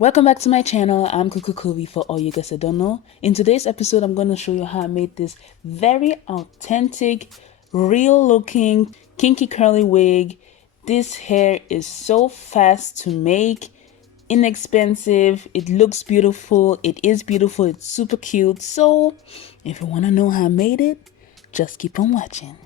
Welcome back to my channel. I'm CoCo Covie for all you guys that don't know. In today's episode, I'm going to show you how I made this very authentic, real looking kinky curly wig. This hair is so fast to make, inexpensive, it looks beautiful, it is beautiful, it's super cute. So if you want to know how I made it, just keep on watching.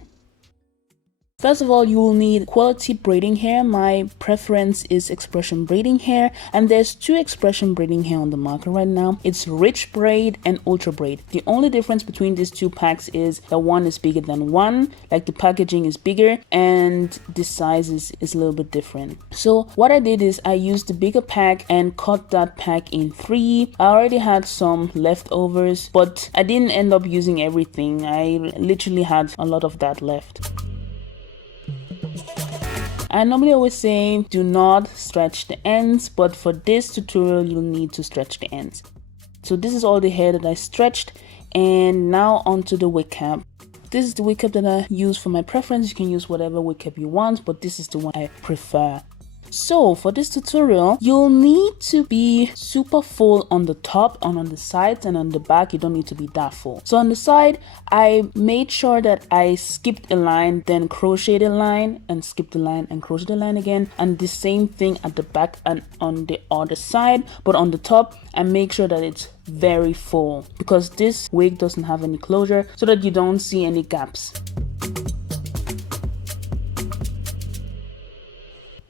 First of all, you will need quality braiding hair. My preference is XPRESSION braiding hair, and there's two XPRESSION braiding hair on the market right now. It's rich braid and ultra braid. The only difference between these two packs is that one is bigger than one, like the packaging is bigger and the size is a little bit different. So what I did is I used the bigger pack and cut that pack in three. I already had some leftovers, but I didn't end up using everything. I literally had a lot of that left. I normally always say do not stretch the ends, but for this tutorial you'll need to stretch the ends. So this is all the hair that I stretched, and now onto the wig cap. This is the wig cap that I use for my preference. You can use whatever wig cap you want, but this is the one I prefer. So for this tutorial, you'll need to be super full on the top and on the sides, and on the back you don't need to be that full. So on the side, I made sure that I skipped a line, then crocheted a line and skipped a line and crocheted a line again, and the same thing at the back and on the other side. But on the top, I make sure that it's very full because this wig doesn't have any closure, so that you don't see any gaps.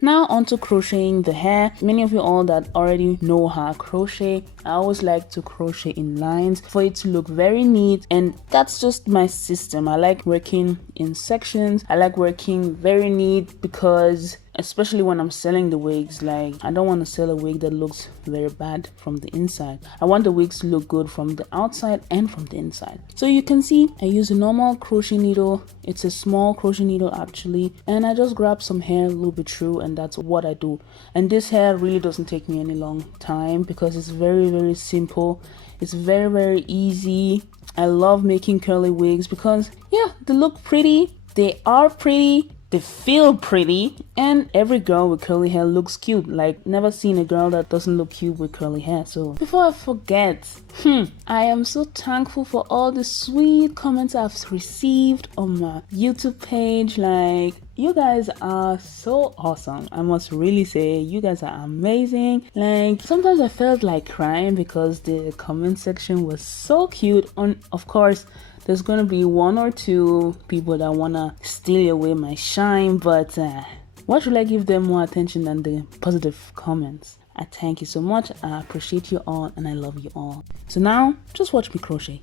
Now onto crocheting the hair. Many of you all that already know how I crochet, I always like to crochet in lines for it to look very neat, and that's just my system. I like working in sections. I like working very neat because especially when I'm selling the wigs, like I don't want to sell a wig that looks very bad from the inside. I want the wigs to look good from the outside and from the inside. So you can see I use a normal crochet needle. It's a small crochet needle actually, and I just grab some hair a little bit through, and that's what I do. And this hair really doesn't take me any long time because it's very simple. It's very easy. I love making curly wigs because yeah, they look pretty, they are pretty, they feel pretty, and every girl with curly hair looks cute. Like, never seen a girl that doesn't look cute with curly hair. So before I forget, I am so thankful for all the sweet comments I've received on my YouTube page. Like, you guys are so awesome. I must really say, you guys are amazing. Like, sometimes I felt like crying because the comment section was so cute. Of course, there's gonna be one or two people that wanna steal away my shine, but why should I give them more attention than the positive comments? I thank you so much. I appreciate you all and I love you all. So now just watch me crochet.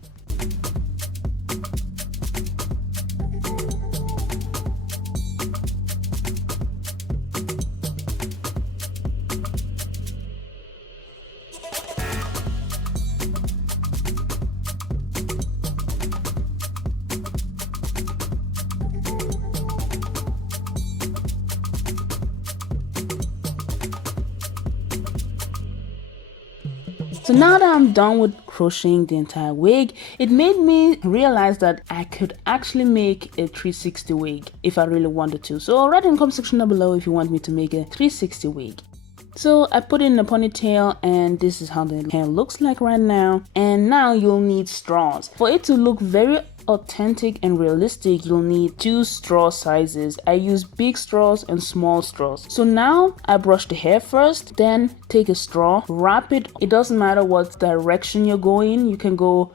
So now that I'm done with crocheting the entire wig, it made me realize that I could actually make a 360 wig if I really wanted to. So write in the comment section down below if you want me to make a 360 wig. So I put it in a ponytail, and this is how the hair looks like right now. And now you'll need straws. For it to look very authentic and realistic, you'll need two straw sizes. I use big straws and small straws. So now I brush the hair first, then take a straw, wrap it. It doesn't matter what direction you're going. You can go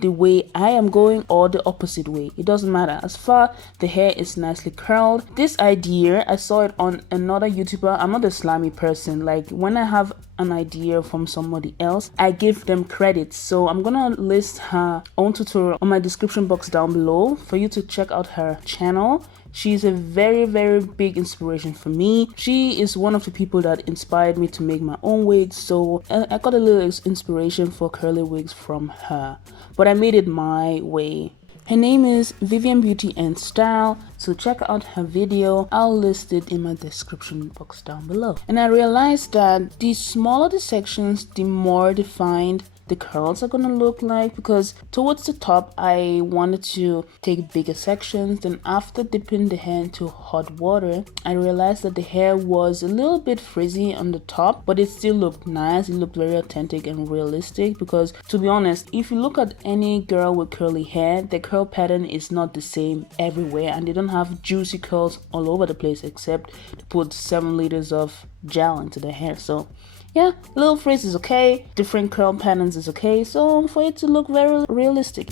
the way I am going or the opposite way. It doesn't matter as far the hair is nicely curled. This idea, I saw it on another YouTuber. I'm not a slimy person. Like, when I have an idea from somebody else, I give them credit. So I'm gonna list her own tutorial on my description box down below for you to check out her channel. She's a very big inspiration for me. She is one of the people that inspired me to make my own wigs. So I got a little inspiration for curly wigs from her, but I made it my way. Her name is Vivian Beauty and Style, so check out her video. I'll list it in my description box down below. And I realized that the smaller the sections, the more defined the curls are gonna look like, because towards the top I wanted to take bigger sections. Then after dipping the hair into hot water, I realized that the hair was a little bit frizzy on the top, but it still looked nice. It looked very authentic and realistic, because to be honest, if you look at any girl with curly hair, the curl pattern is not the same everywhere, and they don't have juicy curls all over the place, except to put 7 liters of gel into the hair. So yeah, little frizz is okay, different curl patterns is okay, so for it to look very realistic.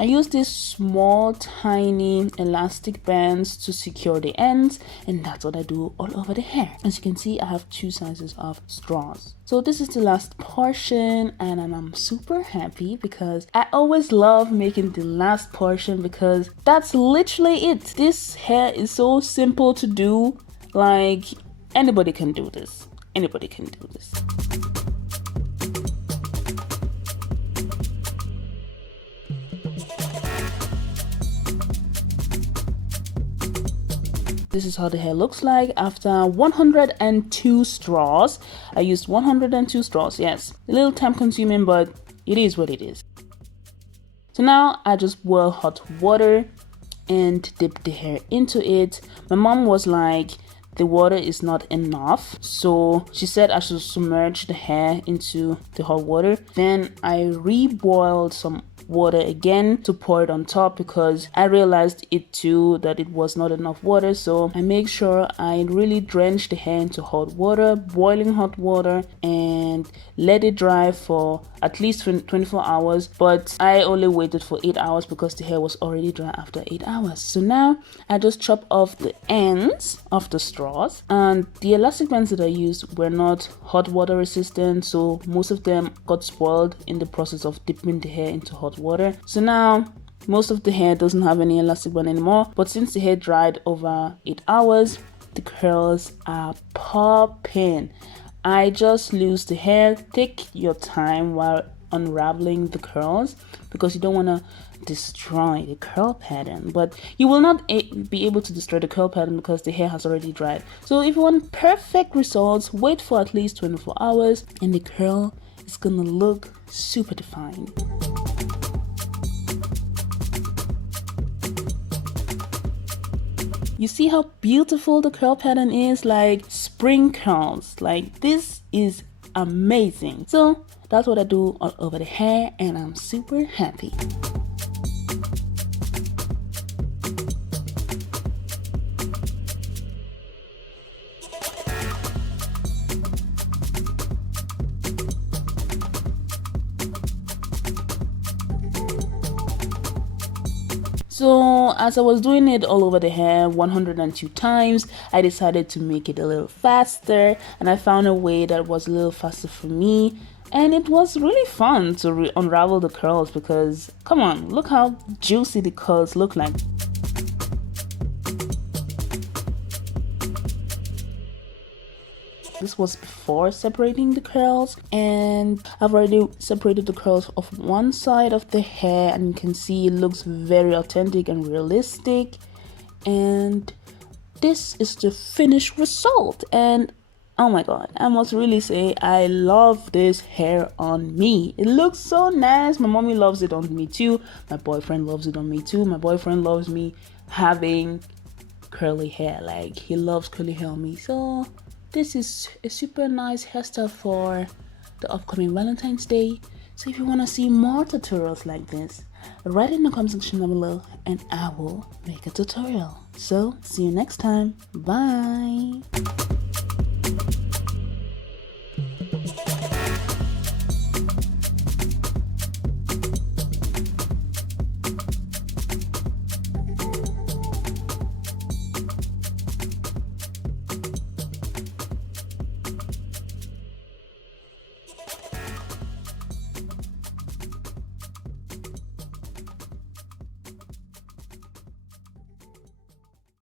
I use these small tiny elastic bands to secure the ends, and that's what I do all over the hair. As you can see, I have 2 sizes of straws. So this is the last portion, and I'm super happy because I always love making the last portion, because that's literally it. This hair is so simple to do. Like, anybody can do this. Anybody can do this. This is how the hair looks like after 102 straws. I used 102 straws, yes. A little time consuming, but it is what it is. So now I just boil hot water and dip the hair into it. My mom was like, the water is not enough, so she said I should submerge the hair into the hot water. Then I reboiled some water again to pour it on top, because I realized it too that it was not enough water. So I make sure I really drench the hair into hot water, boiling hot water, and let it dry for at least 24 hours. But I only waited for 8 hours because the hair was already dry after 8 hours. So now I just chop off the ends of the straws, and the elastic bands that I used were not hot water resistant, so most of them got spoiled in the process of dipping the hair into hot water. So now most of the hair doesn't have any elastic band anymore, but since the hair dried over 8 hours, the curls are popping. I just lose the hair. Take your time while unraveling the curls, because you don't want to destroy the curl pattern, but you will not be able to destroy the curl pattern because the hair has already dried. So if you want perfect results, wait for at least 24 hours and the curl is gonna look super defined. You see how beautiful the curl pattern is? Like spring curls. Like, this is amazing. So that's what I do all over the hair, and I'm super happy. So as I was doing it all over the hair 102 times, I decided to make it a little faster, and I found a way that was a little faster for me. And it was really fun to unravel the curls, because come on, look how juicy the curls look like. This was before separating the curls, and I've already separated the curls of one side of the hair, and you can see it looks very authentic and realistic. And this is the finished result, and oh my god, I must really say I love this hair on me. It looks so nice. My mommy loves it on me too. My boyfriend loves it on me too. My boyfriend loves me having curly hair. Like, he loves curly hair on me. So this is a super nice hairstyle for the upcoming Valentine's Day. So if you want to see more tutorials like this, write in the comment section down below and I will make a tutorial. So see you next time. Bye.